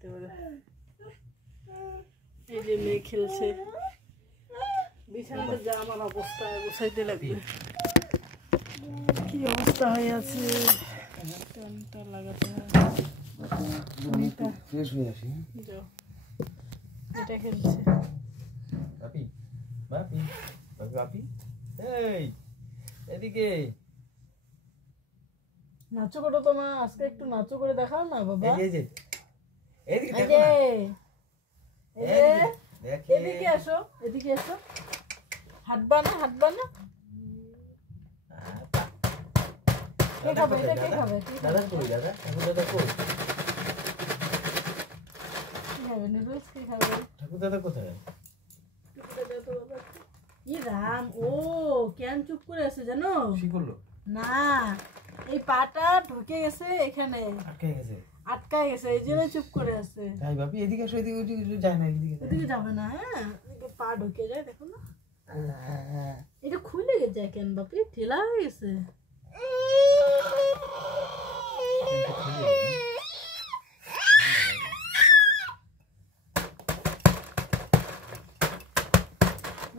খেলাতে পারে। এই যে মেয়ে খেলছে, বিছানাতে যা আমার অবস্থা গোছাইতে লাগবে, কি অবস্থা হয়ে আছে। ফ্যানটা লাগাতে হয়, ফ্রেশ হয়ে আসি। যাও, এটা খেলছে। বাপি বাপি বাপি বাপি, এই এদিকে নাচো করো তো মা, আজকে একটু নাচো করে দেখাও না বাবা। এই যে এদিকে এই দেখো যে না, দেখি এদিকে আসো, এদিকে এসো, হাঁটবা না, হাঁটবা না। কে খাবে এটা, কে খাবে? দাদা কই, দাদা ঠাকুর দাদা কই, কি খাবে? নুডলস কি খাবে? ঠাকুর দাদা কোথায়? ই রাম, ও কেন চুপ করে আছে জানো? কি করলো? না, এই পাটা ঢুকে গেছে এখানে, আটকে গেছে, আটকায় গেছে, এই জন্য চুপ করে আছে। তাই বাপি এদিকে আসো, এদিকে ওদিকে যায় না, এদিকে এদিকে যাবে না, হ্যাঁ এদিকে পা ঢুকে যায়, দেখো না এটা খুলে যায় কেন বাপি, ঠেলা হয়ে গেছে।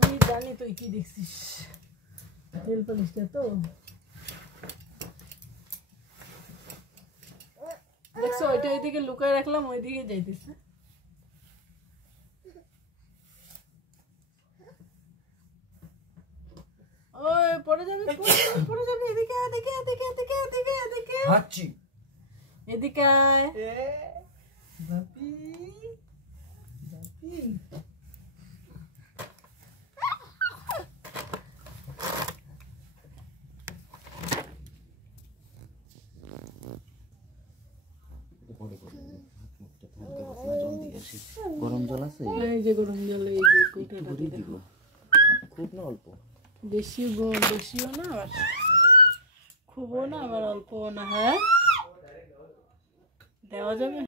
আমি জানি তুই কি দেখছিস, তেল পালিশটা তো দেখছো, ওইটা ওইদিকে লুকায় রাখলাম, ওইদিকে যাইতেছে। ওই পড়ে যাবে, পড়ে যাবে, এদিকে এদিকে এদিকে এদিকে এদিকে এদিকে হাঁচি, এদিকে আয়। বাপি বাপি গরম জল আছে, এই যে গরম জল, এই যে কৌটাটা দিয়ে দিব, খুব না অল্প, বেশিও না আবার খুবও না আবার অল্পও না, হ্যাঁ দেওয়া যাবে।